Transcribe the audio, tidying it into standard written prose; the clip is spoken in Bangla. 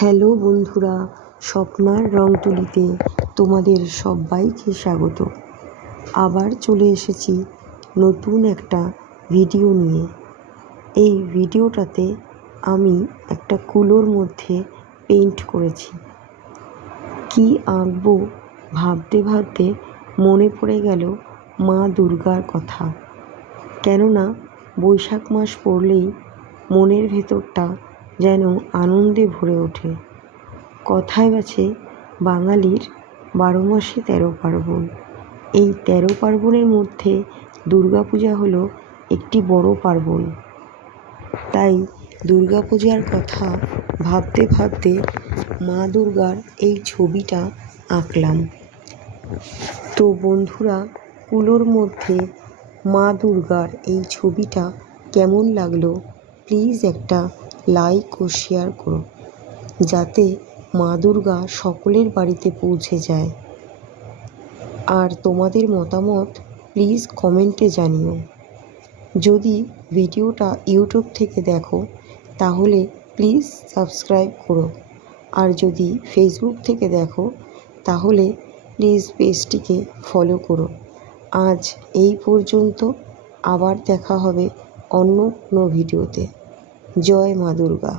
হ্যালো বন্ধুরা, স্বপ্নার রং তুলিতে তোমাদের সবাইকে স্বাগত। আবার চলে এসেছি নতুন একটা ভিডিও নিয়ে। এই ভিডিওটাতে আমি একটা কুলোর মধ্যে পেইন্ট করেছি। কি আঁকবো ভাবতে ভাবতে মনে পড়ে গেল মা দুর্গার কথা। কেননা বৈশাখ মাস পড়লেই মনের ভেতরটা যেন আনন্দে ভরে ওঠে। কথায় আছে বাঙালির 12 মাসে 13 পার্বণ। এই 13 পার্বণের মধ্যে দুর্গাপূজা হলো একটি বড় পার্বণ। তাই দুর্গাপূজার কথা ভাবতে ভাবতে মা দুর্গার এই ছবিটা আঁকলাম। তো বন্ধুরা, কুলোর মধ্যে মা দুর্গার এই ছবিটা কেমন লাগলো প্লিজ একটা লাইক ও শেয়ার করো, যাতে মা দুর্গা সকলের বাড়িতে পৌঁছে যায়। আর তোমাদের মতামত প্লিজ কমেন্টে জানিও। যদি ভিডিওটা ইউটিউব থেকে দেখো তাহলে প্লিজ সাবস্ক্রাইব করো, আর যদি ফেসবুক থেকে দেখো তাহলে প্লিজ পেজটিকে ফলো করো। আজ এই পর্যন্ত, আবার দেখা হবে অন্য কোনো ভিডিওতে। জয় মা দুর্গা।